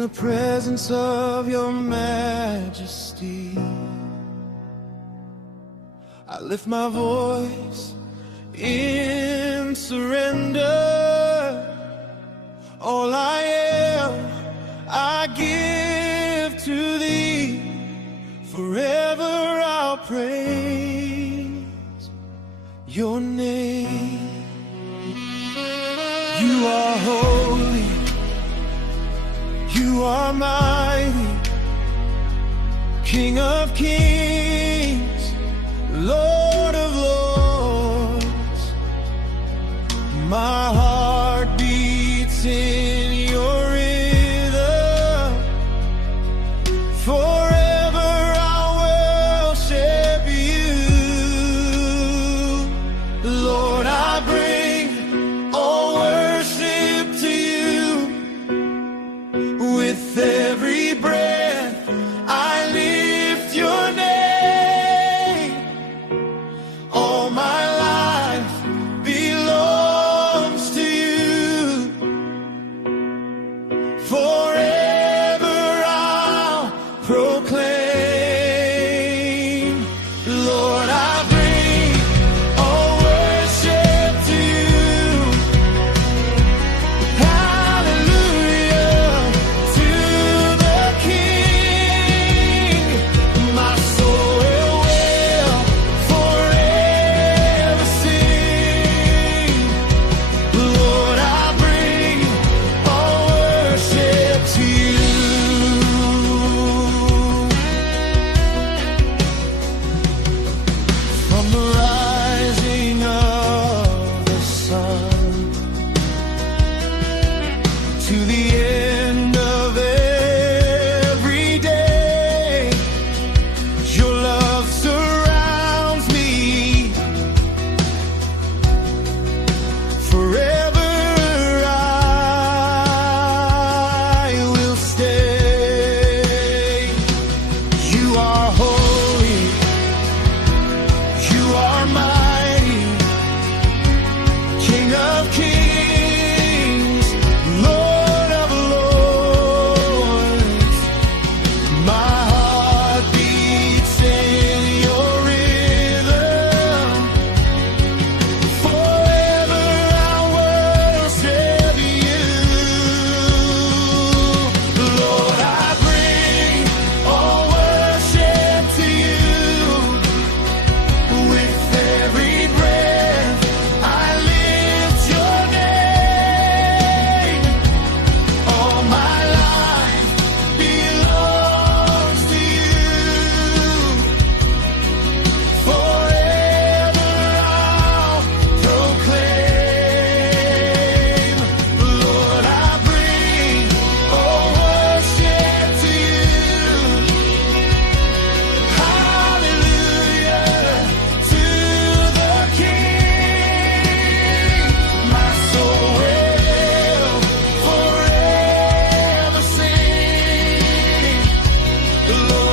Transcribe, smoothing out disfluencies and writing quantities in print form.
the presence of your majesty. I lift my voice in surrender. All I am, I give to thee. Forever I'll praise your name. You are holy, you are mighty, King of kings, Lord of lords. My heart beats in your rhythm. Forever I'll worship you. Lord, I bring all worship to you. With every breath I lift your name. All my life belongs to you. Forever I'll proclaim. Lord, I bring all worship to you. Hallelujah to the King. My soul will forever sing. Lord, I bring all worship to you. From the rising of the sun to the end of every day, your love surrounds me. Forever I will stay. You are holy, you are mighty, King of kings, Lord of lords. My heart beats in your rhythm. Forever I'll worship you. Lord, I bring all worship to you. With every breath I lift your name. All my life belongs to you. Forever I'll proclaim. Lord, I bring all worship to you. Hallelujah to the King. My soul will forever sing. Lord,